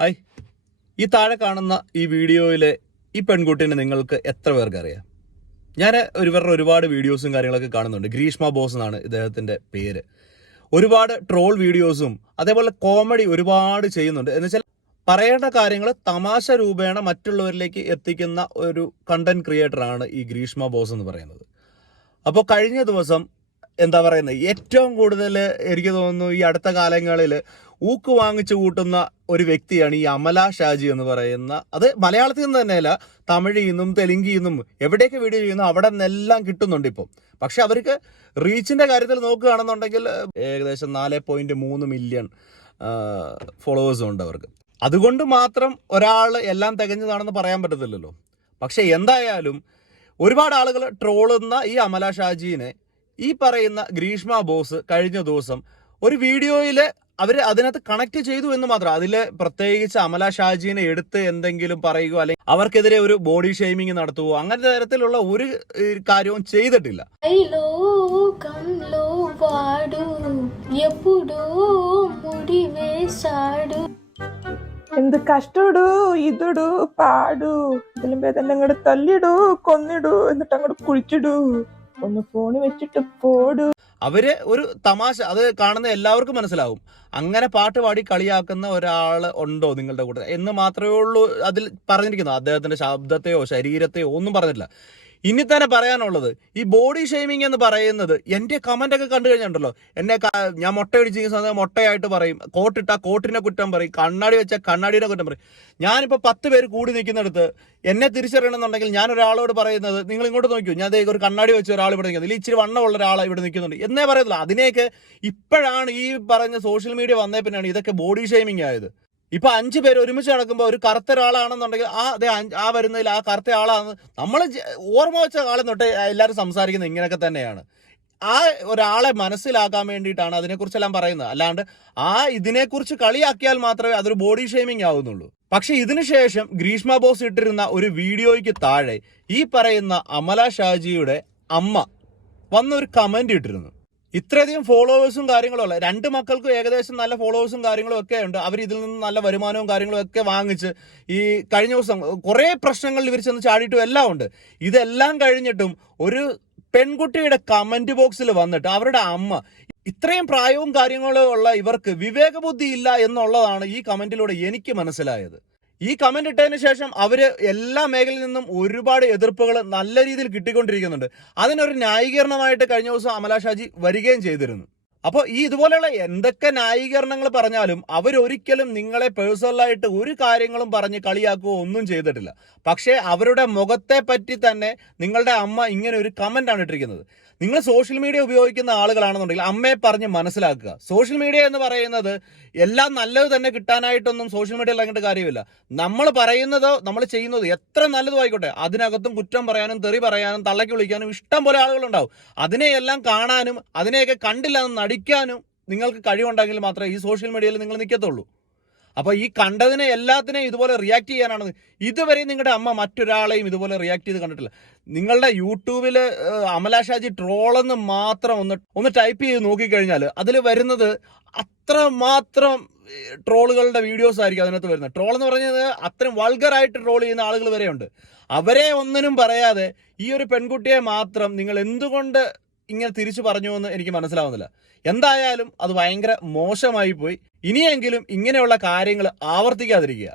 Hi ഈ താഴെ കാണുന്ന ഈ വീഡിയോയിലെ ഈ പെൺകുട്ടീനെ നിങ്ങൾക്ക് എത്ര പേർക്ക് അറിയാം? ഞാൻ ഇവരുടെ ഒരുപാട് വീഡിയോസും കാര്യങ്ങളൊക്കെ കാണുന്നുണ്ട്. ഗ്രീഷ്മ ബോസ് എന്നാണ് ഇദ്ദേഹത്തിന്റെ പേര്. ഒരുപാട് ട്രോൾ വീഡിയോസും അതേപോലെ കോമഡി ഒരുപാട് ചെയ്യുന്നുണ്ട്. എന്ന് വെച്ചാൽ പറയേണ്ട കാര്യങ്ങൾ തമാശ രൂപേണ മറ്റുള്ളവരിലേക്ക് എത്തിക്കുന്ന ഒരു കണ്ടന്റ് ക്രിയേറ്റർ ആണ് ഈ ഗ്രീഷ്മ ബോസ് എന്ന് പറയുന്നത്. അപ്പോൾ കഴിഞ്ഞ ദിവസം എന്താ പറയുന്നത്? ഏറ്റവും കൂടുതൽ എനിക്ക് തോന്നുന്നു ഈ അടുത്ത കാലങ്ങളിൽ ഊക്ക് വാങ്ങിച്ചു കൂട്ടുന്ന ഒരു വ്യക്തിയാണ് ഈ അമല ഷാജി എന്ന് പറയുന്ന. അത് മലയാളത്തിൽ നിന്ന് തന്നെയല്ല തമിഴിൽ നിന്നും തെലുങ്കിൽ നിന്നും എവിടെയൊക്കെ വീഡിയോ ചെയ്യുന്നു അവിടെ നിന്നെല്ലാം കിട്ടുന്നുണ്ട് ഇപ്പം. പക്ഷെ അവർക്ക് റീച്ചിന്റെ കാര്യത്തിൽ നോക്കുകയാണെന്നുണ്ടെങ്കിൽ ഏകദേശം നാല് പോയിന്റ് മൂന്ന് മില്യൺ ഫോളോവേഴ്സും ഉണ്ട് അവർക്ക്. അതുകൊണ്ട് മാത്രം ഒരാൾ എല്ലാം തികഞ്ഞതാണെന്ന് പറയാൻ പറ്റത്തില്ലല്ലോ. പക്ഷെ എന്തായാലും ഒരുപാട് ആളുകൾ ട്രോളുന്ന ഈ അമല ഷാജീനെ ഈ പറയുന്ന ഗ്രീഷ്മ ബോസ് കഴിഞ്ഞ ദിവസം ഒരു വീഡിയോയിൽ അവർ അതിനകത്ത് കണക്ട് ചെയ്തു എന്ന് മാത്രം. അതിൽ പ്രത്യേകിച്ച് അമല ഷാജിനെ എടുത്ത് എന്തെങ്കിലും പറയുകയോ അല്ലെങ്കിൽ അവർക്കെതിരെ ഒരു ബോഡി ഷെയ്മിങ് നടത്തുവോ അങ്ങനത്തെ തരത്തിലുള്ള ഒരു കാര്യവും ചെയ്തിട്ടില്ല. എന്ത് കഷ്ടടു ഇതടു പാടു. ഇതിലും ഭേദം അങ്ങോട്ട് തല്ലിടൂ കൊന്നിടൂ എന്നിട്ട് അങ്ങോട്ട് കുഴിച്ചിടൂ. ഒന്ന് ഫോണ് വെച്ചിട്ട് പോടൂ. അവർ ഒരു തമാശ അത് കാണുന്ന എല്ലാവർക്കും മനസ്സിലാവും. അങ്ങനെ പാട്ട് പാടി കളിയാക്കുന്ന ഒരാൾ ഉണ്ടോ നിങ്ങളുടെ കൂടെ? എന്ന് മാത്രമേ ഉള്ളൂ അതിൽ പറഞ്ഞിരിക്കുന്നു അദ്ദേഹത്തിന്റെ ശബ്ദത്തെയോ ശരീരത്തെയോ ഒന്നും പറഞ്ഞിട്ടില്ല. ഇനി തന്നെ പറയാനുള്ളത് ഈ ബോഡി ഷെയ്മിങ് എന്ന് പറയുന്നത് എന്റെ കമന്റ് ഒക്കെ കണ്ടു കഴിഞ്ഞിട്ടുണ്ടല്ലോ. എന്നെ ഞാൻ മുട്ട ഇടിച്ചിരിക്കുന്ന സമയത്ത് മുട്ടയായിട്ട് പറയും. കോട്ടിട്ട കോട്ടിനെ കുറ്റം പറയും. കണ്ണാടി വെച്ച കണ്ണാടിയുടെ കുറ്റം പറയും. ഞാനിപ്പോ പത്ത് പേര് കൂടി നിൽക്കുന്നിടത്ത് എന്നെ തിരിച്ചറിയണമെന്നുണ്ടെങ്കിൽ ഞാൻ ഒരാളോട് പറയുന്നത് നിങ്ങൾ ഇങ്ങോട്ട് നോക്കൂ ഞാൻ ഒരു കണ്ണാടി വെച്ച ഒരാൾ ഇവിടെ നിൽക്കുന്നത് ഇച്ചിരി വണ്ണമുള്ള ഒരാൾ ഇവിടെ നിൽക്കുന്നുണ്ട്. എന്നേ പറയത്തില്ല അതിനെയൊക്കെ ഇപ്പോഴാണ് ഈ പറഞ്ഞ സോഷ്യൽ മീഡിയ വന്നേ പിന്നെയാണ് ഇതൊക്കെ ബോഡി ഷെയ്മിങ് ആയത്. ഇപ്പൊ അഞ്ചു പേര് ഒരുമിച്ച് നടക്കുമ്പോൾ ഒരു കറുത്ത ഒരാളാണെന്നുണ്ടെങ്കിൽ ആ അതെ ആ വരുന്നതിൽ ആ കറുത്ത ആളാണ്. നമ്മൾ ഓർമ്മ വെച്ച കാലം തൊട്ട് എല്ലാവരും സംസാരിക്കുന്നത് ഇങ്ങനെയൊക്കെ തന്നെയാണ്. ആ ഒരാളെ മനസ്സിലാക്കാൻ വേണ്ടിയിട്ടാണ് അതിനെക്കുറിച്ചെല്ലാം പറയുന്നത്. അല്ലാണ്ട് ആ ഇതിനെക്കുറിച്ച് കളിയാക്കിയാൽ മാത്രമേ അതൊരു ബോഡി ഷേമിംഗ് ആവുന്നുള്ളൂ. പക്ഷെ ഇതിനുശേഷം ഗ്രീഷ്മ ബോസ് ഇട്ടിരുന്ന ഒരു വീഡിയോയ്ക്ക് താഴെ ഈ പറയുന്ന അമല ഷാജിയുടെ അമ്മ വന്നൊരു കമന്റ് ഇട്ടിരുന്നു. ഇത്രയധികം ഫോളോവേഴ്സും കാര്യങ്ങളും അല്ല. രണ്ട് മക്കൾക്കും ഏകദേശം നല്ല ഫോളോവേഴ്സും കാര്യങ്ങളും ഒക്കെ ഉണ്ട്. അവർ ഇതിൽ നിന്ന് നല്ല വരുമാനവും കാര്യങ്ങളും ഒക്കെ വാങ്ങിച്ച് ഈ കഴിഞ്ഞ ദിവസം കുറേ പ്രശ്നങ്ങളിൽ ഇവർ ചെന്ന് ചാടിയിട്ടും എല്ലാം ഉണ്ട്. ഇതെല്ലാം കഴിഞ്ഞിട്ടും ഒരു പെൺകുട്ടിയുടെ കമന്റ് ബോക്സിൽ വന്നിട്ട് അവരുടെ അമ്മ ഇത്രയും പ്രായവും കാര്യങ്ങളും ഉള്ള ഇവർക്ക് വിവേകബുദ്ധി ഇല്ല എന്നുള്ളതാണ് ഈ കമന്റിലൂടെ എനിക്ക് മനസ്സിലായത്. ഈ കമന്റ് ഇട്ടതിന് ശേഷം അവർ എല്ലാ മേഖലയിൽ നിന്നും ഒരുപാട് എതിർപ്പുകൾ നല്ല രീതിയിൽ കിട്ടിക്കൊണ്ടിരിക്കുന്നുണ്ട്. അതിനൊരു ന്യായീകരണമായിട്ട് കഴിഞ്ഞ ദിവസം അമല ഷാജി വരികയും ചെയ്തിരുന്നു. അപ്പോൾ ഈ ഇതുപോലെയുള്ള എന്തൊക്കെ ന്യായീകരണങ്ങൾ പറഞ്ഞാലും അവരൊരിക്കലും നിങ്ങളെ പേഴ്സണലായിട്ട് ഒരു കാര്യങ്ങളും പറഞ്ഞ് കളിയാക്കുകയോ ഒന്നും ചെയ്തിട്ടില്ല. പക്ഷേ അവരുടെ മുഖത്തെ പറ്റി തന്നെ നിങ്ങളുടെ അമ്മ ഇങ്ങനെ ഒരു കമന്റ് ആണ് ഇട്ടിരിക്കുന്നത്. നിങ്ങൾ സോഷ്യൽ മീഡിയ ഉപയോഗിക്കുന്ന ആളുകളാണെന്നുണ്ടെങ്കിൽ അമ്മയെ പറഞ്ഞ് മനസ്സിലാക്കുക. സോഷ്യൽ മീഡിയ എന്ന് പറയുന്നത് എല്ലാം നല്ലത് തന്നെ കിട്ടാനായിട്ടൊന്നും സോഷ്യൽ മീഡിയയിൽ അങ്ങോട്ട് കാര്യമില്ല. നമ്മൾ പറയുന്നതോ നമ്മൾ ചെയ്യുന്നതോ എത്ര നല്ലതും ആയിക്കോട്ടെ അതിനകത്തും കുറ്റം പറയാനും തെറി പറയാനും തള്ളക്കി വിളിക്കാനും ഇഷ്ടം പോലെ ആളുകളുണ്ടാവും. അതിനെയെല്ലാം കാണാനും അതിനെയൊക്കെ കണ്ടില്ല എന്ന് നടിക്കാനും നിങ്ങൾക്ക് കഴിവുണ്ടെങ്കിൽ മാത്രമേ ഈ സോഷ്യൽ മീഡിയയിൽ നിങ്ങൾ നിൽക്കത്തുള്ളൂ. അപ്പൊ ഈ കണ്ടതിനെ എല്ലാത്തിനെയും ഇതുപോലെ റിയാക്ട് ചെയ്യാനാണ് ഇതുവരെ നിങ്ങളുടെ അമ്മ മറ്റൊരാളെയും ഇതുപോലെ റിയാക്ട് ചെയ്ത് കണ്ടിട്ടില്ല. നിങ്ങളുടെ യൂട്യൂബിൽ അമല ഷാജി ട്രോളെന്ന് മാത്രം ഒന്ന് ഒന്ന് ടൈപ്പ് ചെയ്ത് നോക്കിക്കഴിഞ്ഞാൽ അതിൽ വരുന്നത് അത്ര മാത്രം ട്രോളുകളുടെ വീഡിയോസ് ആയിരിക്കും അതിനകത്ത് വരുന്നത്. ട്രോൾ എന്ന് പറഞ്ഞത് അത്രയും വൾഗറായിട്ട് ട്രോൾ ചെയ്യുന്ന ആളുകൾ വരെയുണ്ട്. അവരെ ഒന്നിനും പറയാതെ ഈ ഒരു പെൺകുട്ടിയെ മാത്രം നിങ്ങൾ എന്തുകൊണ്ട് ഇങ്ങനെ തിരിച്ചു പറഞ്ഞു എന്ന് എനിക്ക് മനസ്സിലാവുന്നില്ല. എന്തായാലും അത് ഭയങ്കര മോശമായി പോയി. ഇനിയെങ്കിലും ഇങ്ങനെയുള്ള കാര്യങ്ങൾ ആവർത്തിക്കാതിരിക്കുക.